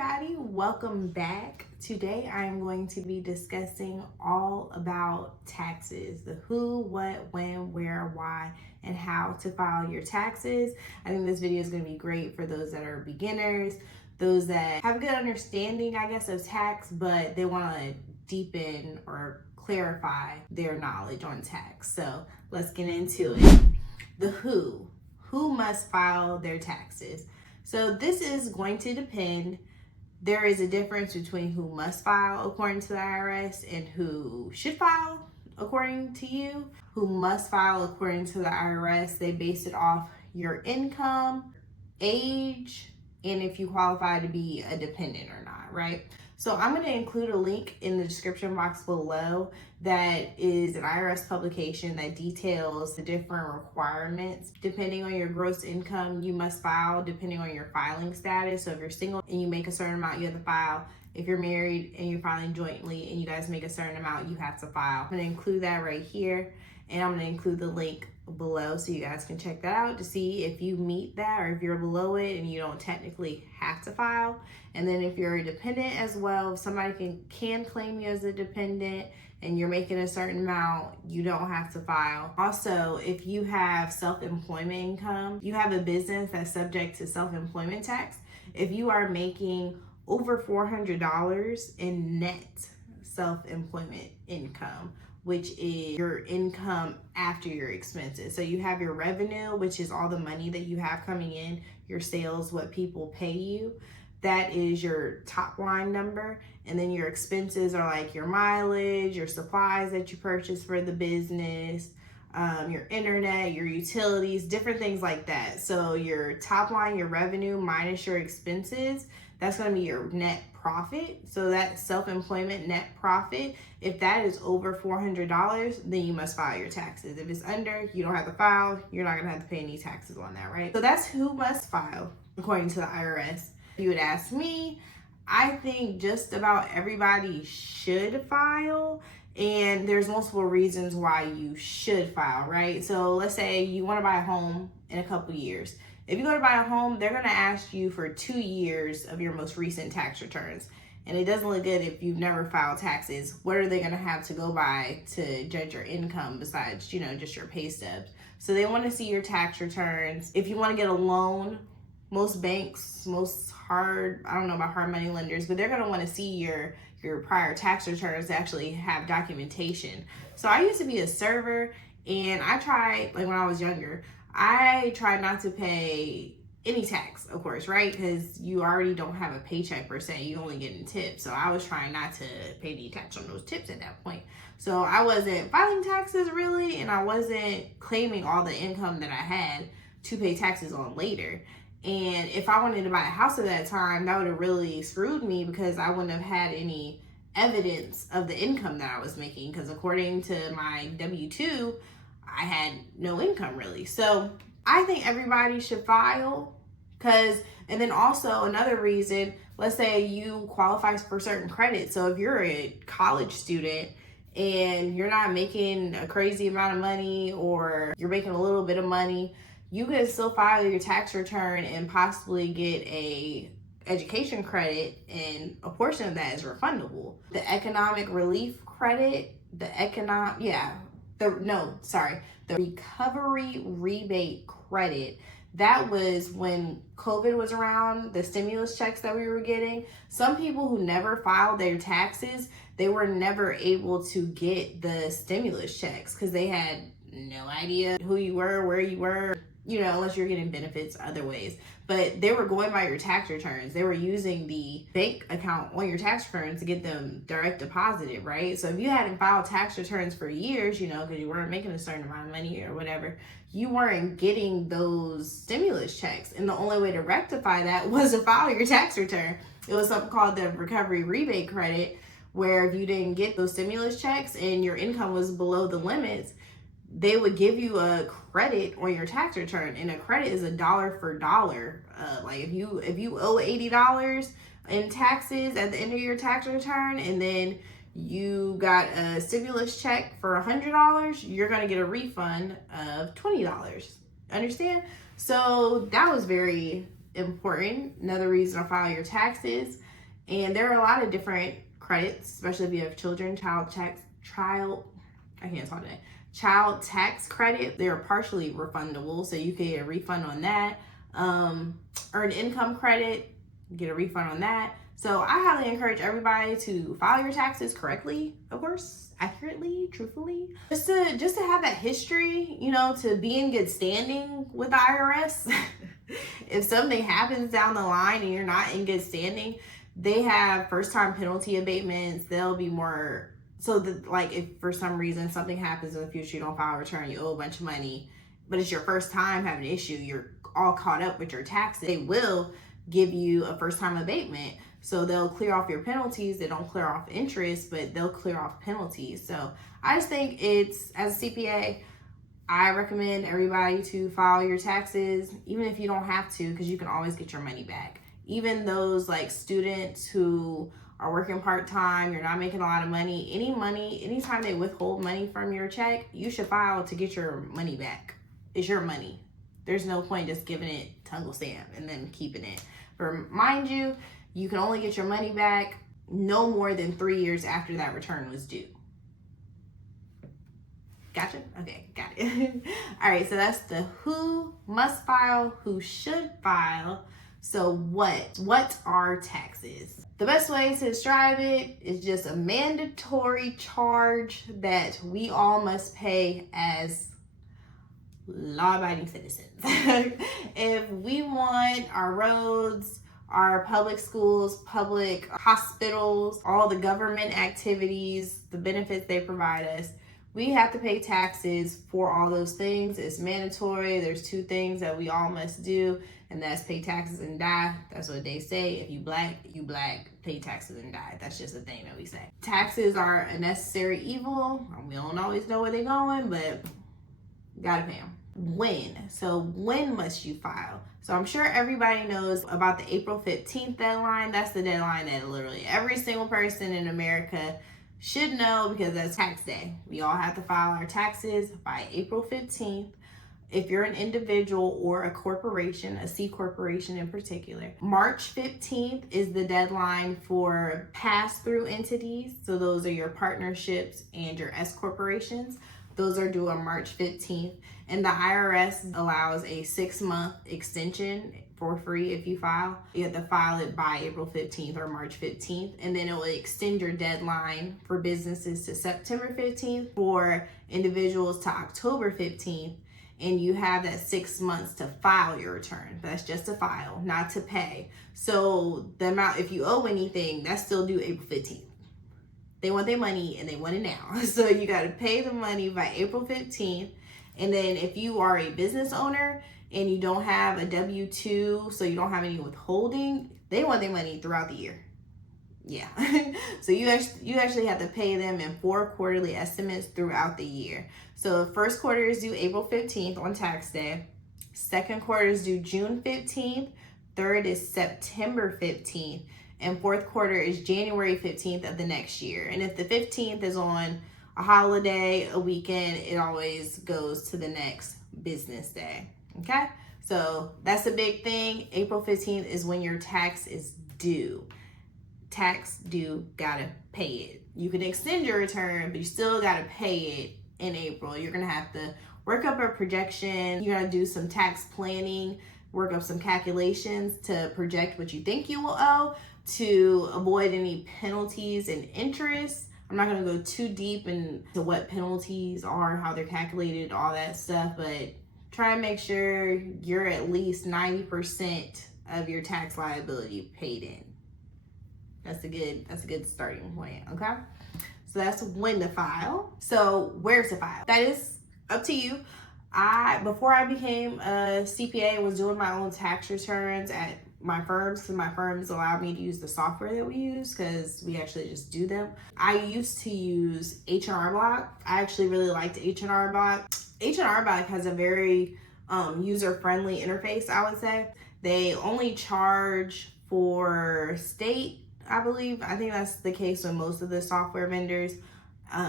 everybody, welcome back. Today I am going to be discussing all about taxes, the who, what, when, where, why, and how to file your taxes. I think this video is going to be great for those that are beginners, those that have a good understanding, I guess, of tax, but they want to deepen or clarify their knowledge on tax. So let's get into it. The who must file their taxes. So this is going to depend. There is a difference between who must file according to the IRS and who should file according to you. Who must file according to the IRS, they base it off your income, age, and if you qualify to be a dependent or not, right? So I'm going to include a link in the description box below that is an IRS publication that details the different requirements. Depending on your gross income, you must file depending on your filing status. So if you're single and you make a certain amount, you have to file. If you're married and you're filing jointly and you guys make a certain amount, you have to file. I'm going to include that right here, and I'm going to include the link below so you guys can check that out to see if you meet that or if you're below it and you don't technically have to file. And then if you're a dependent as well, if somebody can claim you as a dependent and you're making a certain amount, you don't have to file. Also, if you have self-employment income, you have a business that's subject to self-employment tax. If you are making over $400 in net self-employment income, which is your income after your expenses. So you have your revenue, which is all the money that you have coming in, your sales, what people pay you. That is your top line number. And then your expenses are like your mileage, your supplies that you purchase for the business, your internet, your utilities, different things like that. So your top line, your revenue minus your expenses, that's going to be your net profit. So that self-employment net profit, if that is over $400, then you must file your taxes. If it's under, you don't have to file. You're not going to have to pay any taxes on that, right? So that's who must file according to the IRS. If you would ask me, I think just about everybody should file. And there's multiple reasons why you should file, right? So let's say you want to buy a home in a couple years. If you go to buy a home, they're going to ask you for 2 years of your most recent tax returns. And it doesn't look good if you've never filed taxes. What are they going to have to go by to judge your income besides, just your pay stubs? So they want to see your tax returns. If you want to get a loan, most banks, I don't know about hard money lenders, but they're going to want to see your prior tax returns to actually have documentation. So I used to be a server, and I tried, like when I was younger, I tried not to pay any tax, of course, right? Because you already don't have a paycheck per se. You only get in tips. So I was trying not to pay any tax on those tips at that point. So I wasn't filing taxes really, and I wasn't claiming all the income that I had to pay taxes on later. And if I wanted to buy a house at that time, that would have really screwed me because I wouldn't have had any evidence of the income that I was making. Because according to my W-2, I had no income really. So I think everybody should file and then also another reason, let's say you qualify for certain credits. So if you're a college student and you're not making a crazy amount of money or you're making a little bit of money, you can still file your tax return and possibly get a education credit, and a portion of that is refundable. The economic relief credit, the recovery rebate credit, that was when COVID was around, the stimulus checks that we were getting. Some people who never filed their taxes, they were never able to get the stimulus checks because they had no idea who you were, where you were, unless you're getting benefits other ways. But they were going by your tax returns. They were using the bank account on your tax returns to get them direct deposited, right? So if you hadn't filed tax returns for years, because you weren't making a certain amount of money or whatever, you weren't getting those stimulus checks. And the only way to rectify that was to file your tax return. It was something called the recovery rebate credit, where if you didn't get those stimulus checks and your income was below the limits, they would give you a credit on your tax return, and a credit is $1 for dollar. Like if you owe $80 in taxes at the end of your tax return, and then you got a stimulus check for $100, you're gonna get a refund of $20. Understand? So that was very important. Another reason to file your taxes. And there are a lot of different credits, especially if you have children, child tax credit. They're partially refundable, so you can get a refund on that. Earned income credit, get a refund on that. So I highly encourage everybody to file your taxes correctly, of course, accurately, truthfully, just to have that history, you know, to be in good standing with the IRS. If something happens down the line and you're not in good standing, they have first time penalty abatements. They'll be more so that, like, if for some reason something happens in the future, you don't file a return, you owe a bunch of money, but it's your first time having an issue, you're all caught up with your taxes, they will give you a first time abatement. So they'll clear off your penalties. They don't clear off interest, but they'll clear off penalties. So I just think as a CPA, I recommend everybody to file your taxes, even if you don't have to, because you can always get your money back. Even those like students who are working part-time, you're not making a lot of money, anytime they withhold money from your check, you should file to get your money back. It's your money. There's no point just giving it to Uncle Sam and then keeping it. But mind you, you can only get your money back no more than 3 years after that return was due. Gotcha? Okay, got it. All right, so that's the who must file, who should file. So what are taxes? The best way to describe it is just a mandatory charge that we all must pay as law-abiding citizens. If we want our roads, our public schools, public hospitals, all the government activities, the benefits they provide us, we have to pay taxes for all those things. It's mandatory. There's 2 things that we all must do, and that's pay taxes and die. That's what they say. If you black, pay taxes and die. That's just a thing that we say. Taxes are a necessary evil. We don't always know where they're going, but gotta pay them. When must you file? So I'm sure everybody knows about the April 15th deadline. That's the deadline that literally every single person in America should know, because that's tax day. We all have to file our taxes by April 15th. If you're an individual or a corporation, a C corporation in particular, March 15th is the deadline for pass-through entities. So those are your partnerships and your S corporations. Those are due on March 15th. And the IRS allows a 6-month extension for free if you file. You have to file it by April 15th or March 15th. And then it will extend your deadline for businesses to September 15th, for individuals to October 15th. And you have that 6 months to file your return. That's just to file, not to pay. So the amount, if you owe anything, that's still due April 15th. They want their money and they want it now. So you got to pay the money by April 15th. And then if you are a business owner and you don't have a W-2, so you don't have any withholding, they want their money throughout the year. Yeah. So you actually have to pay them in 4 quarterly estimates throughout the year. So the first quarter is due April 15th on tax day. Second quarter is due June 15th. Third is September 15th. And fourth quarter is January 15th of the next year. And if the 15th is on a holiday, a weekend, it always goes to the next business day. Okay? So that's a big thing. April 15th is when your tax is due. Tax due, gotta pay it. You can extend your return, but you still gotta pay it in April. You're gonna have to work up a projection. You're gonna do some tax planning, work up some calculations to project what you think you will owe to avoid any penalties and interest. I'm not gonna go too deep into what penalties are, how they're calculated, all that stuff, but try and make sure you're at least 90% of your tax liability paid in. That's a good starting point, okay? So that's when to file. So where to file? That is up to you. Before I became a CPA, I was doing my own tax returns at my firms, because my firms allowed me to use the software that we use, because we actually just do them. I used to use H&R Block. I actually really liked H&R Block. H&R Block has a very user-friendly interface, I would say. They only charge for state, I believe. I think that's the case with most of the software vendors.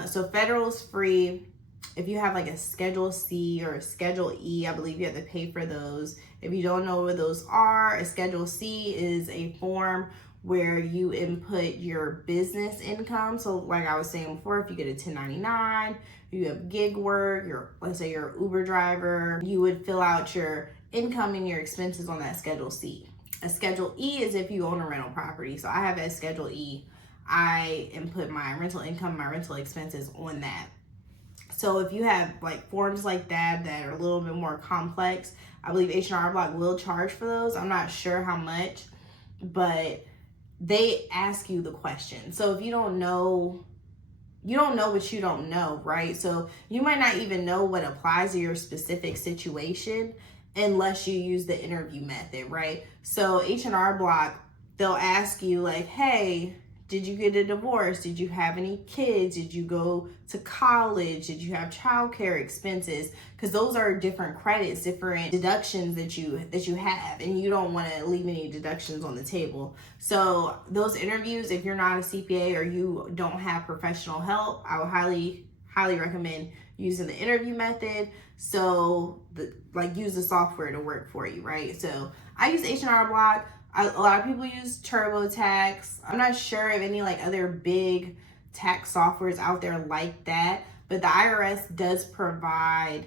So federal is free. if you have like a Schedule C or a Schedule E, I believe you have to pay for those. If you don't know what those are, a Schedule C is a form where you input your business income. So like I was saying before, if you get a 1099, you have gig work, let's say you're an Uber driver, you would fill out your income and your expenses on that Schedule C. A Schedule E is if you own a rental property. So I have a Schedule E. I input my rental income, my rental expenses on that. So if you have like forms like that are a little bit more complex, I believe H&R Block will charge for those. I'm not sure how much, but they ask you the question. So if you don't know what you don't know, right? So you might not even know what applies to your specific situation unless you use the interview method, right? So H&R Block, they'll ask you like, hey, did you get a divorce? Did you have any kids? Did you go to college? Did you have childcare expenses? Because those are different credits, different deductions that you have, and you don't want to leave any deductions on the table. So those interviews, if you're not a CPA or you don't have professional help, I would highly recommend using the interview method. So use the software to work for you, right? So I use H&R Block. A lot of people use TurboTax. I'm not sure of any like other big tax softwares out there like that, but the IRS does provide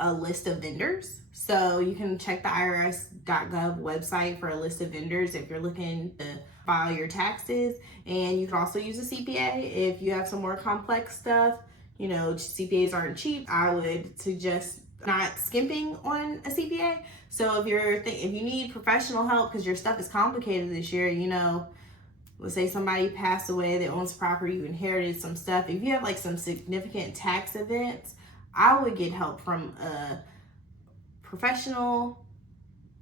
a list of vendors. So you can check the irs.gov website for a list of vendors if you're looking to file your taxes. And you can also use a CPA if you have some more complex stuff. You know, CPAs aren't cheap. I would suggest not skimping on a CPA. So if you need professional help because your stuff is complicated this year, you know, let's say somebody passed away that owns property, you inherited some stuff. If you have like some significant tax events, I would get help from a professional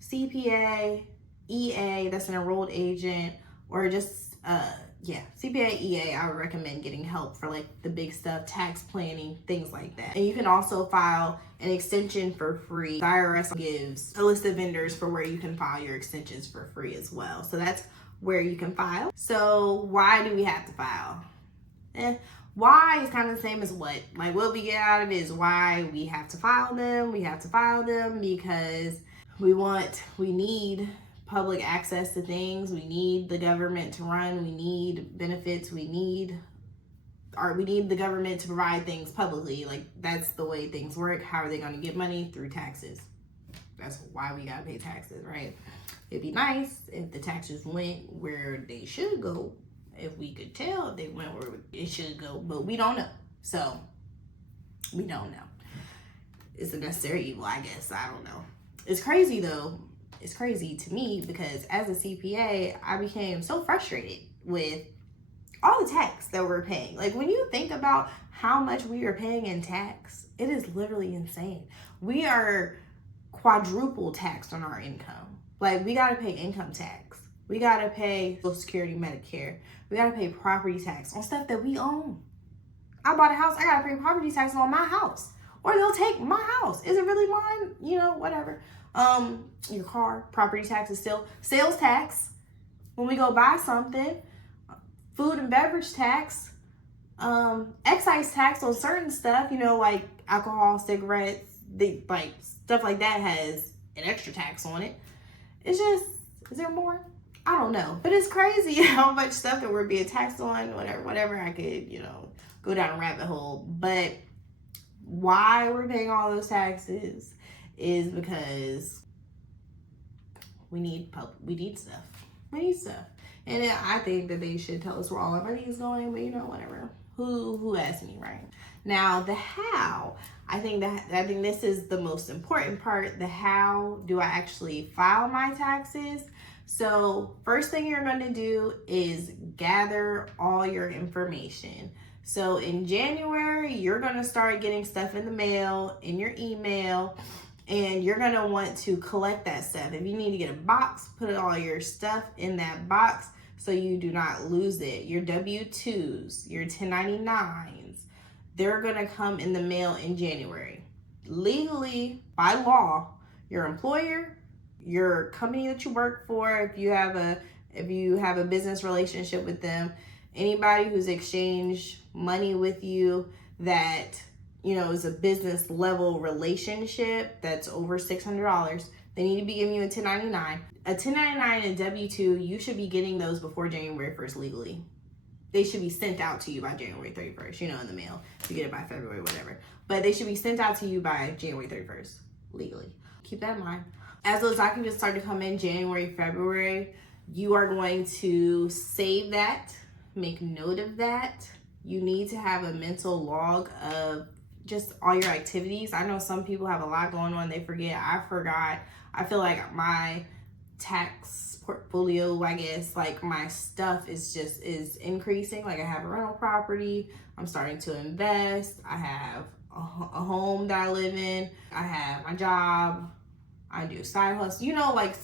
CPA, EA, that's an enrolled agent, or just CPA, EA. I would recommend getting help for like the big stuff, tax planning, things like that. And you can also file an extension for free. The IRS gives a list of vendors for where you can file your extensions for free as well. So that's where you can file. So why do we have to file? Why is kind of the same as what. Like what we get out of it is why we have to file them. We have to file them because we need public access to things. We need the government to run. We need benefits. We need the government to provide things publicly. Like that's the way things work. How are they going to get money? Through taxes. That's why we got to pay taxes, right? It'd be nice if the taxes went where they should go. If we could tell if they went where it should go, but we don't know. So we don't know. It's a necessary evil, I guess. I don't know. It's crazy though. It's crazy to me because as a CPA, I became so frustrated with all the tax that we're paying. Like when you think about how much we are paying in tax, it is literally insane. We are quadruple taxed on our income. Like we gotta pay income tax. We gotta pay Social Security, Medicare. We gotta pay property tax on stuff that we own. I bought a house, I gotta pay property tax on my house. Or they'll take my house. Is it really mine? You know, whatever. Your car, property tax is still sales tax. When we go buy something, food and beverage tax, excise tax on certain stuff, you know, like alcohol, cigarettes, like stuff like that has an extra tax on it. It's just, is there more? I don't know. But it's crazy how much stuff that we're being taxed on, whatever I could, you know, go down a rabbit hole. But why we're paying all those taxes is because we need stuff. We need stuff. And then I think that they should tell us where all our money is going, but you know, whatever. Who asked me, right? Now the how, I think this is the most important part. The how do I actually file my taxes? So first thing you're going to do is gather all your information. So in January, you're going to start getting stuff in the mail, in your email, and you're going to want to collect that stuff. If you need to get a box, put all your stuff in that box so you do not lose it. Your W-2s, your 1099s, they're going to come in the mail in January. Legally, by law, your employer, your company that you work for, if you have a business relationship with them, anybody who's exchanged money with you that, is a business level relationship that's over $600, they need to be giving you a 1099. A 1099 and a W-2, you should be getting those before January 1st legally. They should be sent out to you by January 31st, in the mail. You get it by February, whatever. But they should be sent out to you by January 31st, legally. Keep that in mind. As those documents start to come in January, February, you are going to save that, make note of that. You need to have a mental log of just all your activities. I know some people have a lot going on. They forget. I forgot. I feel like my tax portfolio, I guess, like my stuff is increasing. Like I have a rental property. I'm starting to invest. I have a home that I live in. I have my job. I do side hustle. I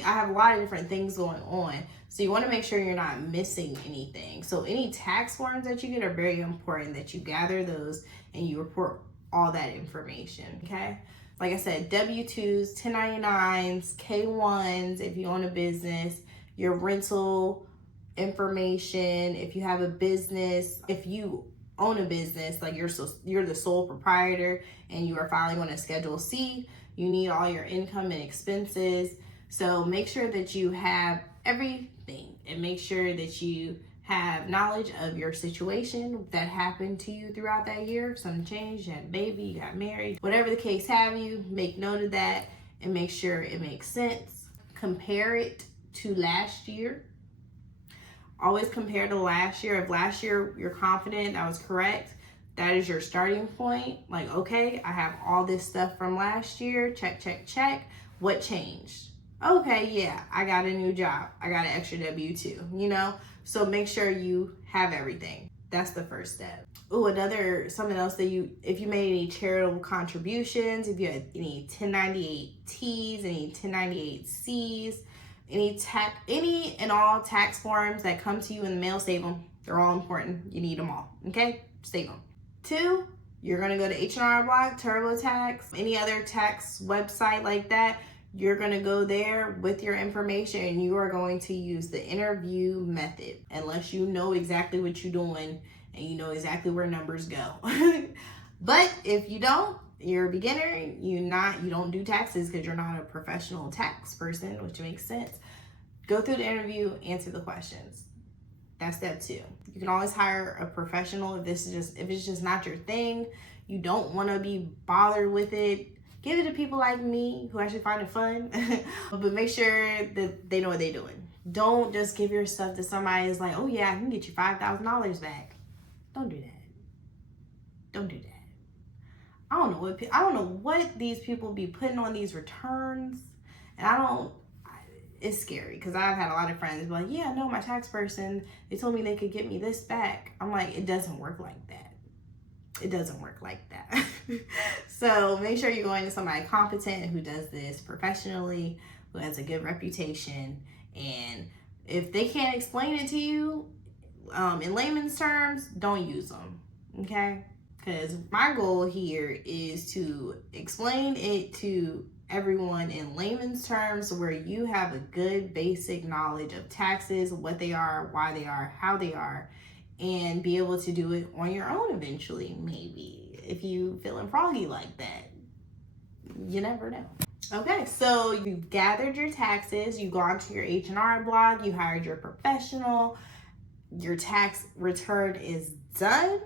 have a lot of different things going on. So you want to make sure you're not missing anything. So any tax forms that you get are very important that you gather those and you report all that information, okay? Like I said, W-2s, 1099s, K-1s if you own a business, your rental information, if you have a business, if you own a business, like you're the sole proprietor and you are filing on a Schedule C, you need all your income and expenses. So make sure that you have everything and make sure that you have knowledge of your situation that happened to you throughout that year. Something changed, you had a baby, you got married, whatever the case have you, make note of that and make sure it makes sense. Compare it to last year. Always compare to last year. If last year you're confident that was correct, that is your starting point. Like, okay, I have all this stuff from last year. Check, check, check. What changed? Okay, yeah, I got a new job. I got an extra W-2, So make sure you have everything. That's the first step. Oh, something else if you made any charitable contributions, if you had any 1098Ts, any 1098Cs, any and all tax forms that come to you in the mail, save them. They're all important. You need them all, okay? Save them. 2, you're gonna go to H&R Block, TurboTax, any other tax website like that. You're gonna go there with your information and you are going to use the interview method unless you know exactly what you're doing and you know exactly where numbers go. But if you don't, you're a beginner, you don't do taxes because you're not a professional tax person, which makes sense. Go through the interview, answer the questions. That's step 2. You can always hire a professional if it's just not your thing, you don't want to be bothered with it. Give it to people like me who actually find it fun, but make sure that they know what they're doing. Don't just give your stuff to somebody who's like, oh yeah, I can get you $5,000 back. Don't do that. Don't do that. I don't know what these people be putting on these returns, and it's scary because I've had a lot of friends be like, yeah, no, my tax person, they told me they could get me this back. I'm like, it doesn't work like that. It doesn't work like that. So make sure you're going to somebody competent who does this professionally, who has a good reputation. And if they can't explain it to you in layman's terms, don't use them, okay? Because my goal here is to explain it to everyone in layman's terms where you have a good basic knowledge of taxes, what they are, why they are, how they are, and be able to do it on your own eventually, maybe. If you feeling froggy like that, you never know. Okay, so you've gathered your taxes, you've gone to your H&R Block, you hired your professional, your tax return is done.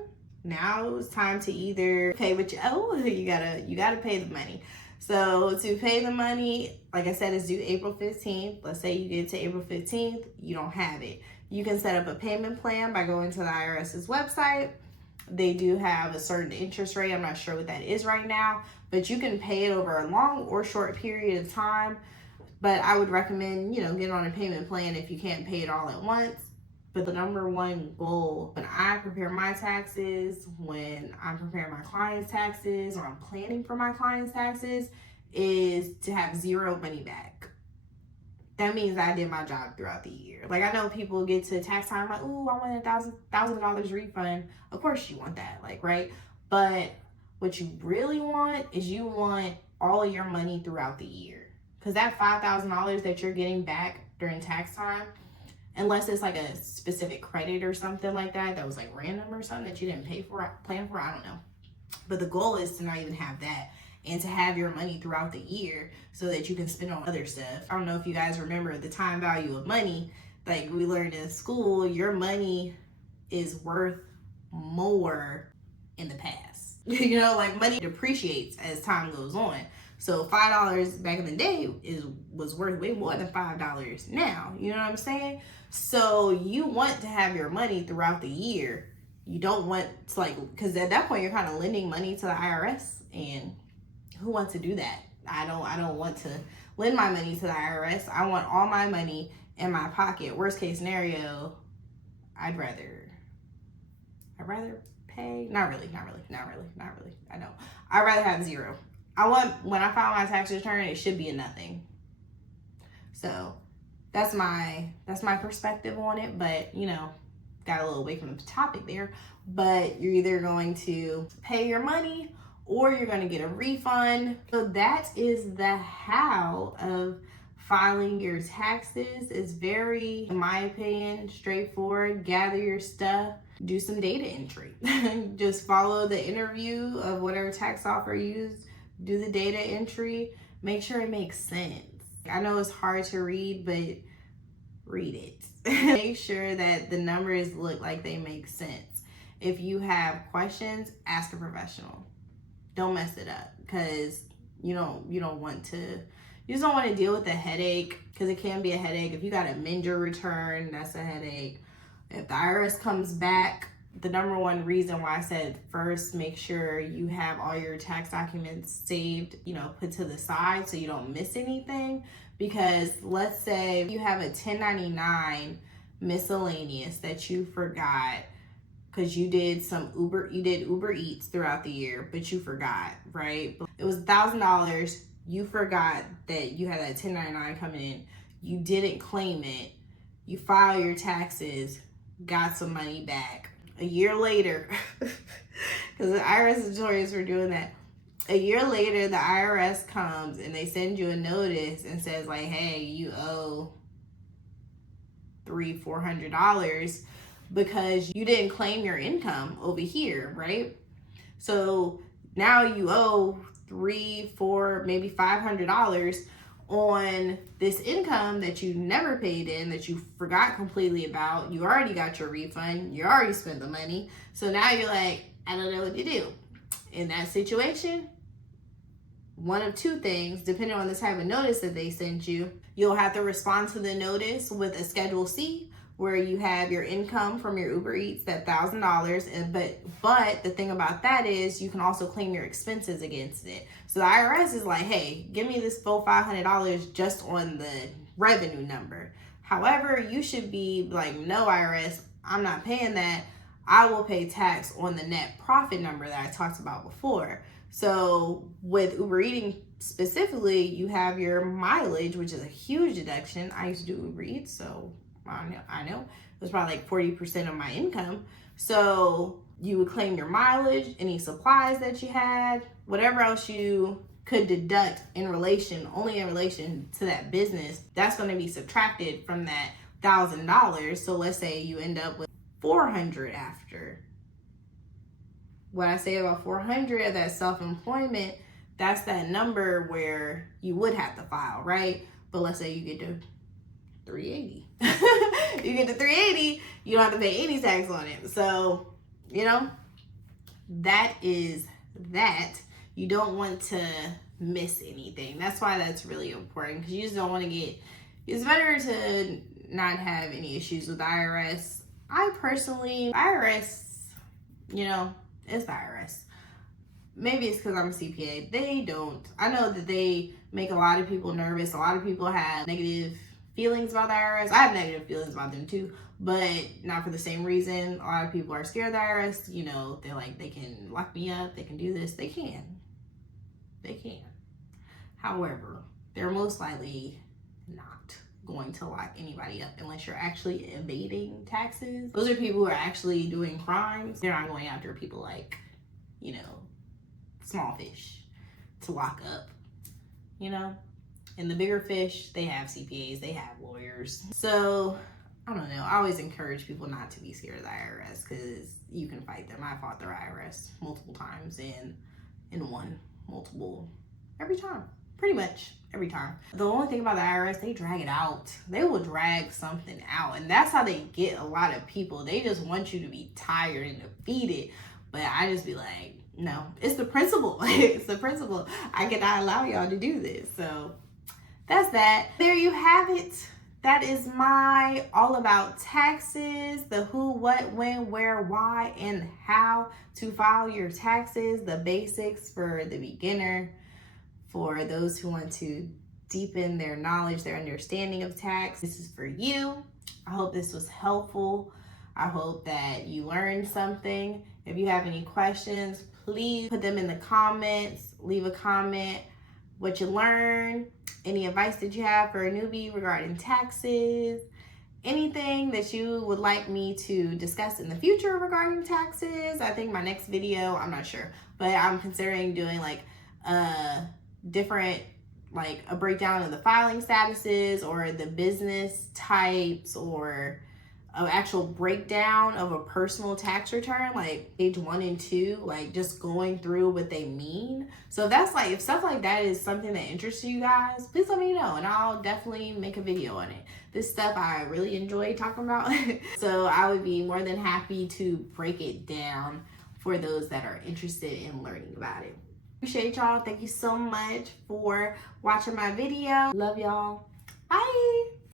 Now it's time to either pay what you owe, you gotta pay the money. So to pay the money, like I said, it's due April 15th. Let's say you get to April 15th, you don't have it. You can set up a payment plan by going to the IRS's website. They do have a certain interest rate. I'm not sure what that is right now, but you can pay it over a long or short period of time. But I would recommend, getting on a payment plan if you can't pay it all at once. But the number one goal when I prepare my taxes, when I'm preparing my clients' taxes, or I'm planning for my clients' taxes, is to have zero money back. That means I did my job throughout the year. Like, I know people get to tax time like, ooh, I want $1,000 refund. Of course you want that, right? But what you really want is you want all of your money throughout the year. Because that $5,000 that you're getting back during tax time, unless it's like a specific credit or something like that was like random or something that you didn't plan for, I don't know. But the goal is to not even have that, and to have your money throughout the year so that you can spend on other stuff. I don't know if you guys remember the time value of money. Like we learned in school, your money is worth more in the past. You know, like money depreciates as time goes on. So $5 back in the day was worth way more than $5 now. You know what I'm saying? So you want to have your money throughout the year. You don't want to, like, because at that point you're kind of lending money to the IRS, and who wants to do that? I don't want to lend my money to the IRS. I want all my money in my pocket. Worst case scenario, I'd rather pay. Not really. I know. I'd rather have zero. I want, when I file my tax return, it should be a nothing. So that's my perspective on it. But you know, got a little away from the topic there. But you're either going to pay your money or you're going to get a refund. So that is the how of filing your taxes. Is very, in my opinion, straightforward. Gather your stuff, do some data entry. Just follow the interview of whatever tax software you use, do the data entry, make sure it makes sense. I know it's hard to read, but read it. Make sure that the numbers look like they make sense. If you have questions, ask a professional. Don't mess it up, because you don't want to, you just don't want to deal with the headache, because it can be a headache. If you got to amend your return, that's a headache. If the IRS comes back, the number one reason why I said first, make sure you have all your tax documents saved, you know, put to the side so you don't miss anything. Because let's say you have a 1099 miscellaneous that you forgot, because you did Uber Eats throughout the year, but you forgot, right? It was $1,000. You forgot that you had that 1099 coming in. You didn't claim it. You file your taxes, got some money back. A year later, because the IRS is notorious for doing that. A year later, the IRS comes and they send you a notice and says like, hey, you owe $300-400 because you didn't claim your income over here, right? So now you owe $300, maybe $500 on this income that you never paid in, that you forgot completely about. You already got your refund. You already spent the money. So now you're like, I don't know what to do. In that situation, one of two things, depending on the type of notice that they sent you, you'll have to respond to the notice with a Schedule C, where you have your income from your Uber Eats, that $1,000, and but the thing about that is you can also claim your expenses against it. So the IRS is like, hey, give me this full $500 just on the revenue number. However, you should be like, no, IRS, I'm not paying that. I will pay tax on the net profit number that I talked about before. So with Uber Eating specifically, you have your mileage, which is a huge deduction. I used to do Uber Eats, so I know. It was probably like 40% of my income. So you would claim your mileage, any supplies that you had, whatever else you could deduct only in relation to that business, that's going to be subtracted from that $1,000. So let's say you end up with $400 after. What I say about $400 of that self-employment, that's that number where you would have to file, right? But let's say you get to $380. You get to $380, you don't have to pay any tax on it. So, you know, that is that. You don't want to miss anything. That's why that's really important, because you just don't want to it's better to not have any issues with the IRS. IRS, you know, it's the IRS. Maybe it's because I'm a CPA. I know that they make a lot of people nervous. A lot of people have negative feelings about the IRS. I have negative feelings about them too, but not for the same reason. A lot of people are scared of the IRS. You know, they're like, they can lock me up. They can do this. They can. However, they're most likely not going to lock anybody up unless you're actually evading taxes. Those are people who are actually doing crimes. They're not going after people like, you know, small fish to lock up, you know? And the bigger fish, they have CPAs, they have lawyers. So I don't know. I always encourage people not to be scared of the IRS because you can fight them. I fought the IRS multiple times and won multiple every time. Pretty much every time. The only thing about the IRS, they drag it out. They will drag something out. And that's how they get a lot of people. They just want you to be tired and defeated. But I just be like, no, it's the principle. It's the principle. I cannot allow y'all to do this. So that's that. There you have it. That is my all about taxes, the who, what, when, where, why, and how to file your taxes, the basics for the beginner, for those who want to deepen their knowledge, their understanding of tax. This is for you. I hope this was helpful. I hope that you learned something. If you have any questions, please put them in the comments. Leave a comment what you learned, any advice that you have for a newbie regarding taxes, anything that you would like me to discuss in the future regarding taxes. I think my next video, I'm not sure, but I'm considering doing like different, like a breakdown of the filing statuses or the business types, or an actual breakdown of a personal tax return, like page 1 and 2, like just going through what they mean. So that's like, if stuff like that is something that interests you guys, please let me know and I'll definitely make a video on it. This stuff I really enjoy talking about. So I would be more than happy to break it down for those that are interested in learning about it. Appreciate y'all. Thank you so much for watching my video. Love y'all. Bye.